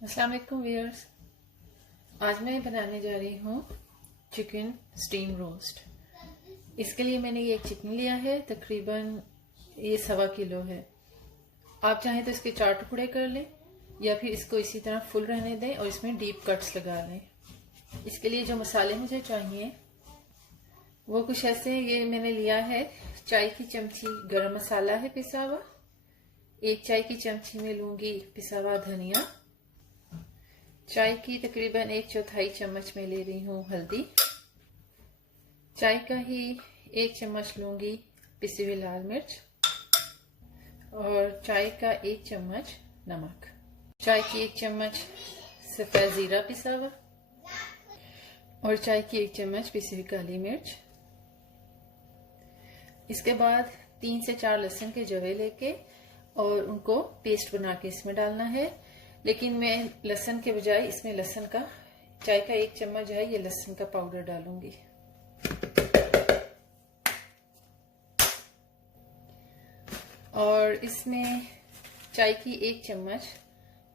अस्सलाम वालेकुम व्यूअर्स। आज मैं बनाने जा रही हूँ चिकन स्टीम रोस्ट। इसके लिए मैंने ये चिकन लिया है, तकरीबन ये 1.25 किलो है। आप चाहें तो इसके 4 टुकड़े कर लें या फिर इसको इसी तरह फुल रहने दें और इसमें डीप कट्स लगा लें। इसके लिए जो मसाले मुझे चाहिए वो कुछ ऐसे हैं। ये मैंने लिया है चाय की चमची गरम मसाला है पिसा हुआ, 1 चाय की चमची में लूंगी पिसा हुआ धनिया, चाय की तकरीबन 1/4 चम्मच में ले रही हूँ हल्दी, चाय का ही 1 चम्मच लूंगी पिसी हुई लाल मिर्च और चाय का 1 चम्मच नमक, चाय की 1 चम्मच सफेद जीरा पिसा हुआ और चाय की 1 चम्मच पिसी हुई काली मिर्च। इसके बाद 3 से 4 लहसुन के जवे लेके और उनको पेस्ट बना के इसमें डालना है। लेकिन मैं लहसुन के बजाय इसमें लहसुन का चाय का 1 चम्मच है ये लहसुन का पाउडर डालूंगी। और इसमें चाय की 1 चम्मच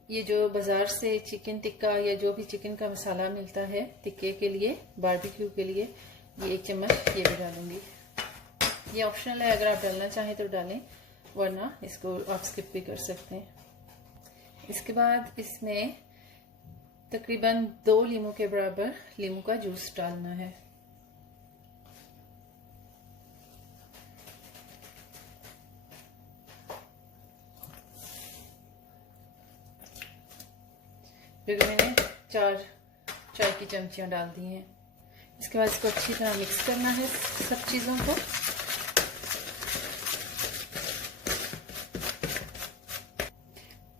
ये जो बाजार से चिकन टिक्का या जो भी चिकन का मसाला मिलता है टिक्के के लिए, बारबेक्यू के लिए, ये 1 चम्मच ये भी डालूंगी। ये ऑप्शनल है, अगर आप डालना चाहें तो डालें, वरना इसको आप स्किप भी कर सकते हैं। इसके बाद इसमें तकरीबन 2 लीमू के बराबर लीमू का जूस डालना है। फिर मैंने 4 चाय की चमचियां डाल दी हैं। इसके बाद इसको अच्छी तरह मिक्स करना है सब चीजों को।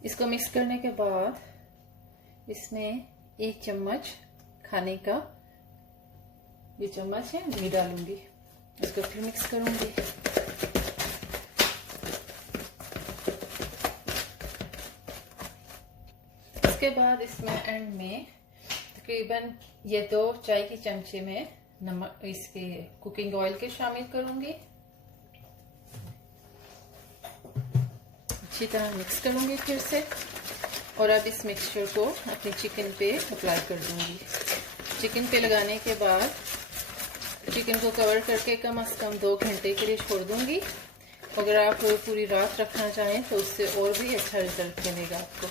इसको मिक्स करने के बाद इसमें 1 चम्मच खाने का ये चम्मच है घी डालूंगी। इसको फिर मिक्स करूंगी। इसके बाद इसमें एंड में तकरीबन ये 2 चाय की चमचे में नमक इसके कुकिंग ऑयल के शामिल करूंगी। अच्छी तरह मिक्स करूंगी फिर से और अब इस मिक्सचर को अपने चिकन पे अप्लाई कर दूंगी। चिकन पे लगाने के बाद चिकन को कवर करके कम से कम 2 घंटे के लिए छोड़ दूंगी। अगर आप पूरी रात रखना चाहें तो उससे और भी अच्छा रिजल्ट मिलेगा आपको।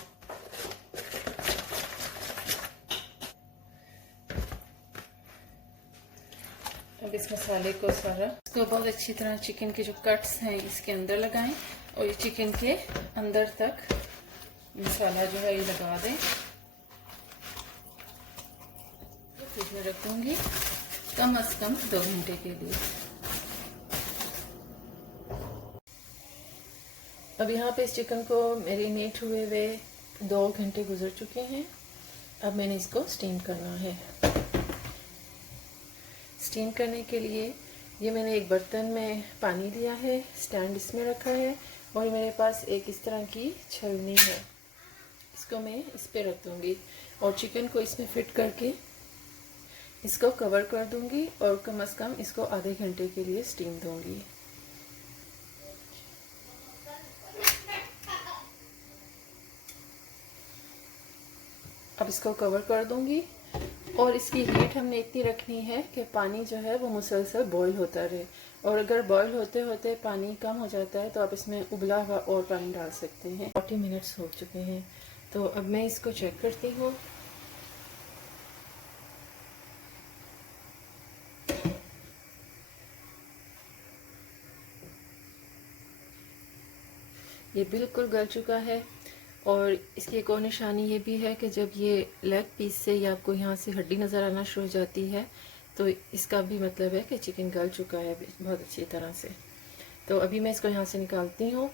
अब इस मसाले को सारा इसको बहुत अच्छी तरह चिकन के जो कट्स हैं इसके अंदर लगाएं और ये चिकन के अंदर तक मसाला जो है ये लगा दें। फ्रिज में रख दूंगी कम से कम 2 घंटे के लिए। अब यहाँ पे इस चिकन को मैरिनेट हुए 2 घंटे गुजर चुके हैं। अब मैंने इसको स्टीम करना है। स्टीम करने के लिए ये मैंने एक बर्तन में पानी लिया है, स्टैंड इसमें रखा है और मेरे पास एक इस तरह की छलनी है। इसको मैं इस पे रख दूंगी और चिकन को इसमें फिट करके इसको कवर कर दूंगी और कम से कम इसको आधे घंटे के लिए स्टीम दूंगी। अब इसको कवर कर दूंगी और इसकी हीट हमने इतनी रखनी है कि पानी जो है वो मुसलसल बॉईल होता रहे। और अगर बॉईल होते होते पानी कम हो जाता है तो आप इसमें उबला हुआ और पानी डाल सकते हैं। 40 मिनट्स हो चुके हैं तो अब मैं इसको चेक करती हूँ। ये बिल्कुल गल चुका है और इसकी एक और निशानी ये भी है कि जब ये लेग पीस से या आपको यहाँ से हड्डी नज़र आना शुरू हो जाती है तो इसका भी मतलब है कि चिकन गल चुका है बहुत अच्छी तरह से। तो अभी मैं इसको यहाँ से निकालती हूँ।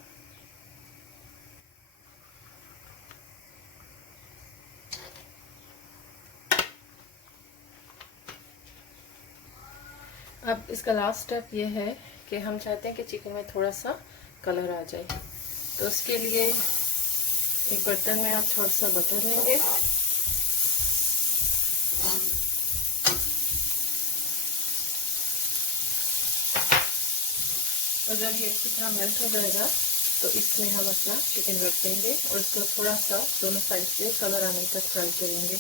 अब इसका लास्ट स्टेप ये है कि हम चाहते हैं कि चिकन में थोड़ा सा कलर आ जाए। तो उसके लिए एक बर्तन में आप थोड़ा सा बटर लेंगे और जब ये अच्छी तरह मेल्ट हो जाएगा तो इसमें हम अपना चिकन रख देंगे और इसको थोड़ा सा दोनों साइड से कलर आने तक फ्राई करेंगे।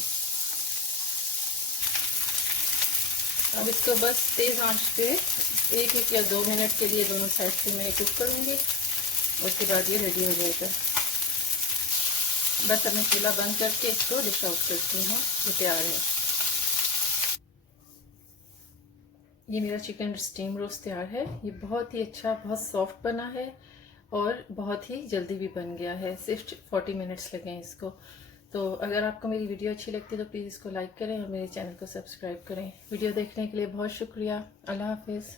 अब इसको बस तेज आंच पे 1 या 2 मिनट के लिए दोनों साइड से मैं कुक करूँगी। उसके बाद ये रेडी हो जाएगा। बस अब मैं चूल्हा बंद करके इसको डिश आउट करती हूँ। ये तैयार है। ये मेरा चिकन स्टीम रोस्ट तैयार है। ये बहुत ही अच्छा, बहुत सॉफ्ट बना है और बहुत ही जल्दी भी बन गया है। सिर्फ 40 मिनट्स लगे हैं इसको। तो अगर आपको मेरी वीडियो अच्छी लगती है तो प्लीज़ इसको लाइक करें और मेरे चैनल को सब्सक्राइब करें। वीडियो देखने के लिए बहुत शुक्रिया। अल्लाह हाफिज़।